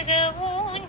உலக ஊஞ்சல்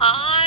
Ah.